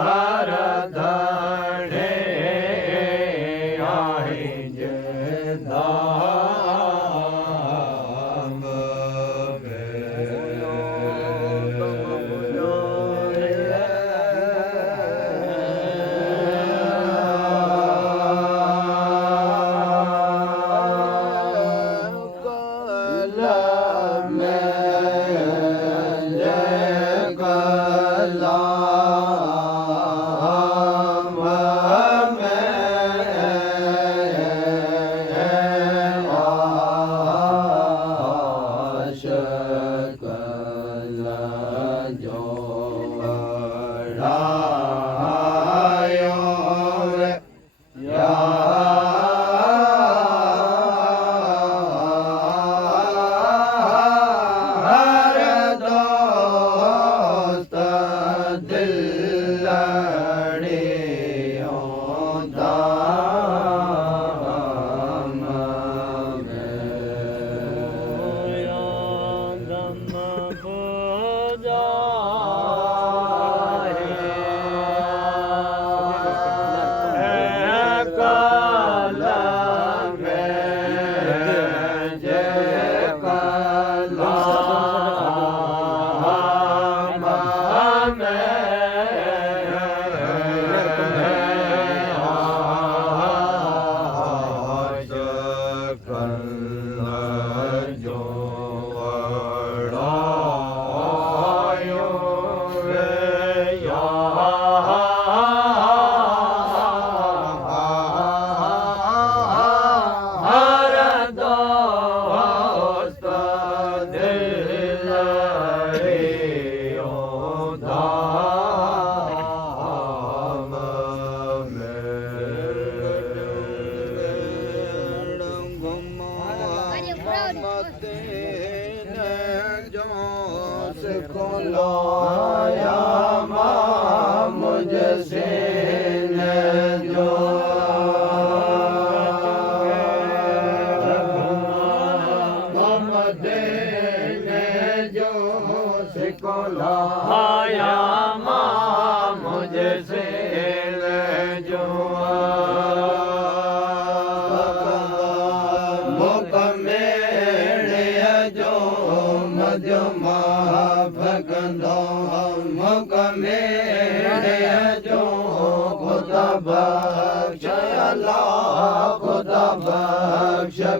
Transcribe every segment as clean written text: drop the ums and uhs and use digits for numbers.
Hara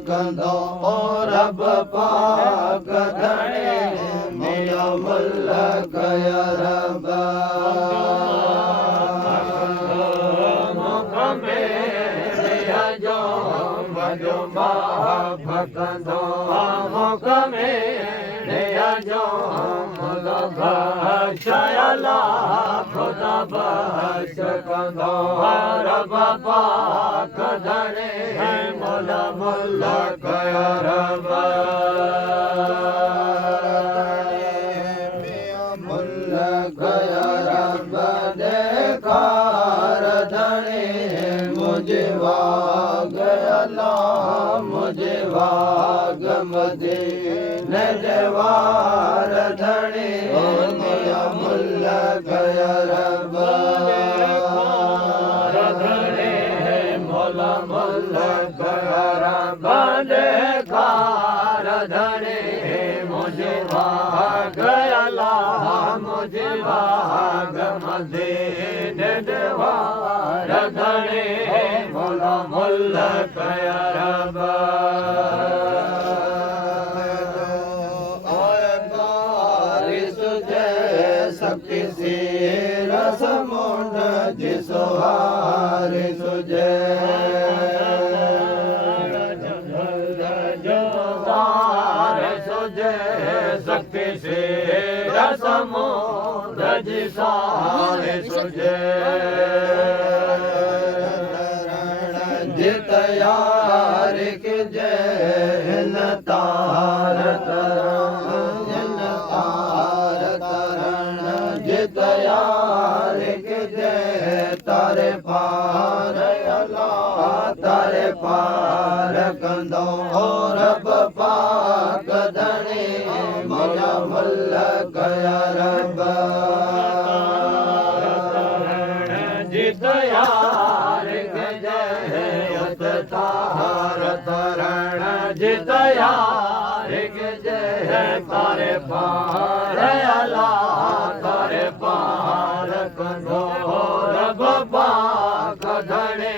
कंदो रब पाक धणे मिया मुल्क या रब मुख मेरे जो मजो भकंदो मुख मेरे जो मुला बख्शयला खुदा बख्श कंदो रब पाक धणे मोला मुल्ला कया रब मुल्ला कया रब देखार धणे मुझे वाग अल्लाह मुझे वाग मदीने देवार धणे मिया मुल्ला कया रब मुझे भाग अल्लाह मुझे भाग मदीने देवार धणे मोला मुल्ला कया रब बारिश सबकी सिर समुंड जिसो हारिस सकते से रसमोद जिसारे सुजे जित यार के जैन तार तरण तार तरण जित यार के जय तारे पार अल्लाह तारे पार कंदो रब पाक धणे मोला मुल्ला कया रब जित यार के जय तार तरण जित यार के जय तारे पार अल्लाह तारे पार कंदो रब पाक धणे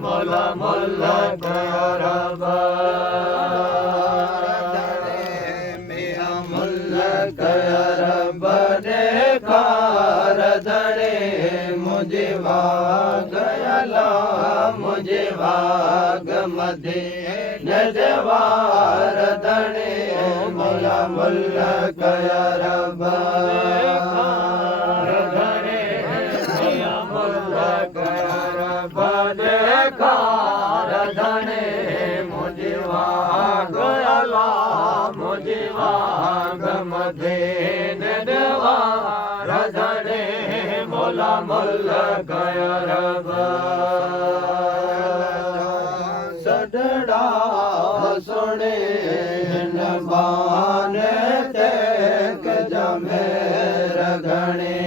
मोला मुल्ला कया रब कया रब देखार धणे मुझे वाग अल्लाह मुझे वाग मदीने देवार धणे मोला मुल्ला कया रब धणे मिया मुल्ला कया रब देखार धणे मुझे वाग अल्लाह मुझे वाग मदीने देवार धणे मोला मुल गया रब सडड़ा सुने नबाने ते जमे रगणे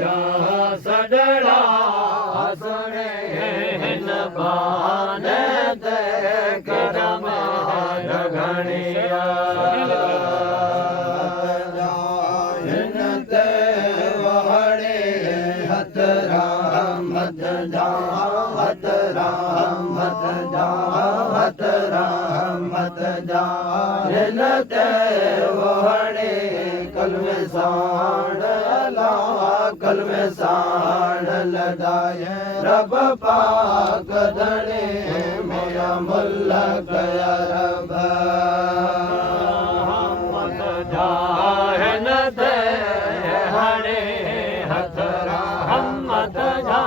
जा सडड़ा सुने नबाने ते जमे रगणिया मत जा हिनते वहणे कलमे साण अला कलमे साण लदाए रब पाक धणे मेरा मुल गया रब मत जा हिनते हणे हथरा मत जा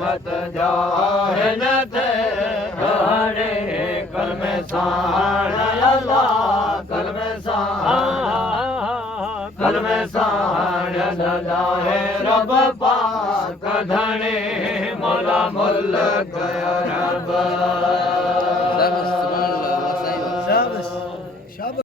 मत जा हिनते हणे कलमे साण अला कलमे साण लदाए रब पाक धणे मौला मुल गया रब